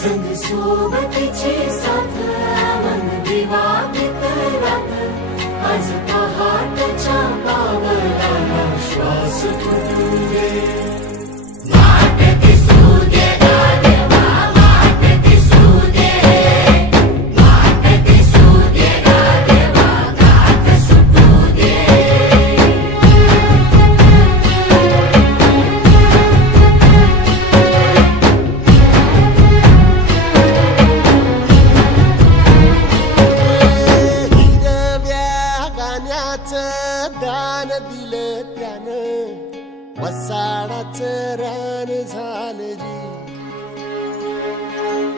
संग सोबतीचे साथ मन विवादित रात आज पहाटच्या पावला श्वास तुले दिलं त्यानं. वसाडाच रान झालं जी.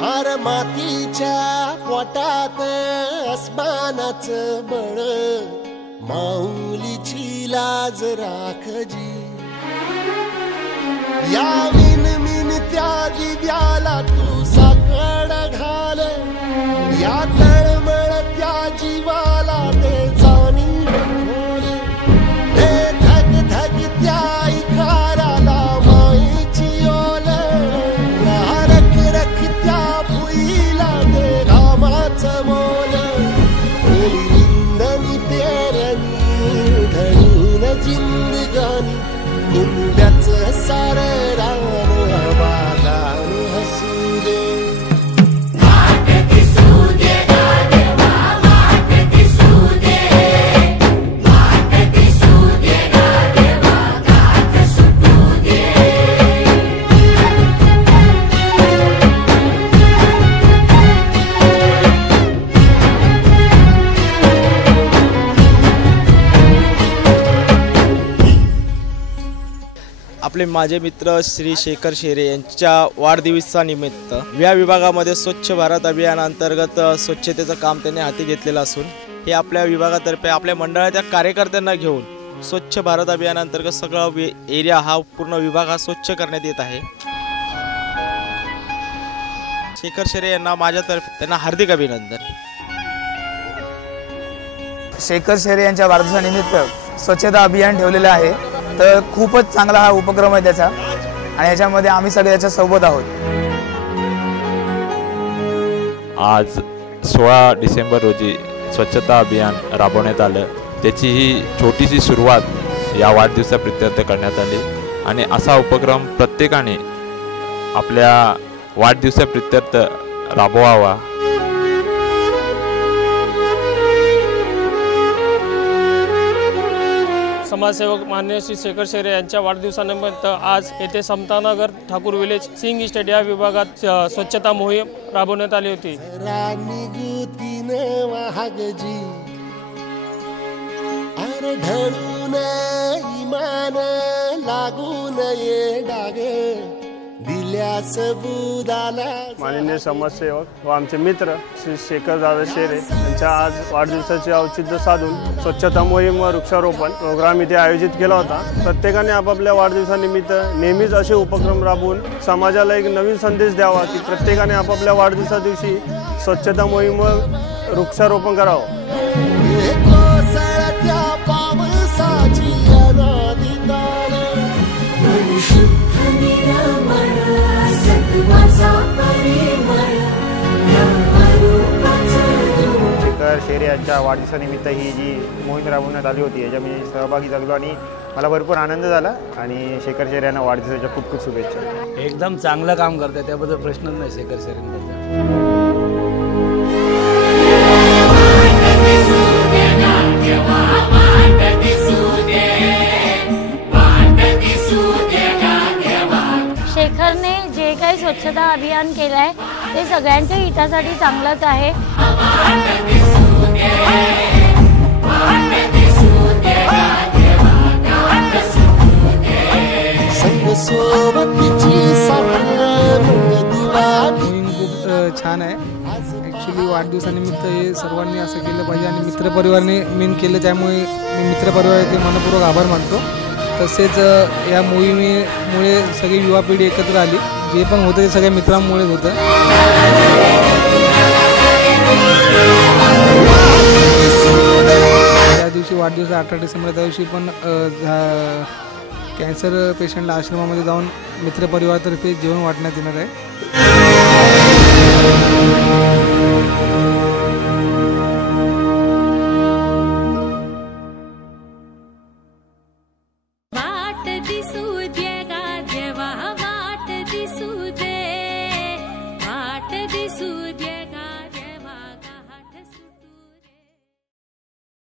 आर मातीच्या पोटात अस्मानाचं बळ. माऊलीची लाज राखजी. या मिन मिन त्या दिव्या आपले माझे मित्र श्री शेखर शेरे यांच्या वाढदिवसानिमित्त या विभागामध्ये स्वच्छ भारत अभियानांतर्गत स्वच्छतेचं काम त्यांनी हाती घेतलेलं असून हे आपल्या विभागातर्फे आपल्या मंडळाच्या कार्यकर्त्यांना घेऊन स्वच्छ भारत अभियानांतर्गत सगळा एरिया हा पूर्ण विभाग हा स्वच्छ करण्यात येत आहे. शेखर शेरे यांना माझ्यातर्फे त्यांना हार्दिक अभिनंदन. शेखर शेरे यांच्या वाढदिवसानिमित्त स्वच्छता अभियान ठेवलेलं आहे. तर खूपच चांगला हा उपक्रम आहे त्याचा. आणि याच्यामध्ये आम्ही सगळे याच्या सोबत आहोत. आज सोळा डिसेंबर रोजी स्वच्छता अभियान राबवण्यात आलं. त्याची ही छोटीशी सुरुवात या वाढदिवसाप्रित्यर्थ करण्यात आली. आणि असा उपक्रम प्रत्येकाने आपल्या वाढदिवसाप्रित्यर्थ राबवावा. समाजसेवक मान्य श्री शेखर शेरे यांच्या वाढदिवसानिमित्त आज येथे समतानगर ठाकूर विलेज सिंग इस्टेट या विभागात स्वच्छता मोहीम राबवण्यात आली होती. राणी गुतीन वाहगजी लागून ये डागे. बुदाला माननीय समाजसेवक व आमचे मित्र श्री शेखर दादा शेरे यांच्या आज वाढदिवसाचे औचित्य साधून स्वच्छता मोहीम व वृक्षारोपण प्रोग्राम इथे आयोजित केला होता. प्रत्येकाने आपापल्या वाढदिवसानिमित्त नेहमीच असे उपक्रम राबवून समाजाला एक नवीन संदेश द्यावा की प्रत्येकाने आपापल्या वाढदिवसा दिवशी स्वच्छता मोहीम व वृक्षारोपण करावं. शुद्ध शेरे यांच्या वाढदिवसानिमित्त ही जी मोहीम राबवण्यात आली होती याच्या मी सहभागी झालो आणि मला भरपूर आनंद झाला आणि शेखर शेरे यांना वाढदिवसाच्या खूप खूप शुभेच्छा. एकदम चांगलं काम करते त्याबद्दल प्रश्नच नाही शेखर सरांबद्दल शेखरने जे काही स्वच्छता अभियान केलं आहे ते सगळ्यांच्या हितासाठी चांगलंच आहे. खूप छान आहे. ॲक्च्युली वाढदिवसानिमित्त हे सर्वांनी असं केलं पाहिजे आणि मित्रपरिवाराने मेन केलं त्यामुळे मी मित्रपरिवाराचे मनपूर्वक आभार मानतो. तसेच या मोहिमेमुळे सगळी युवा पिढी एकत्र आली. जे पण होतं ते सगळ्या मित्रांमुळेच होतं. वाढदिवस अठरा डिसेंबर त्या दिवशी पण कॅन्सर पेशंटला आश्रमामध्ये जाऊन मित्रपरिवारातर्फे जेवण वाटण्यात येणार आहे.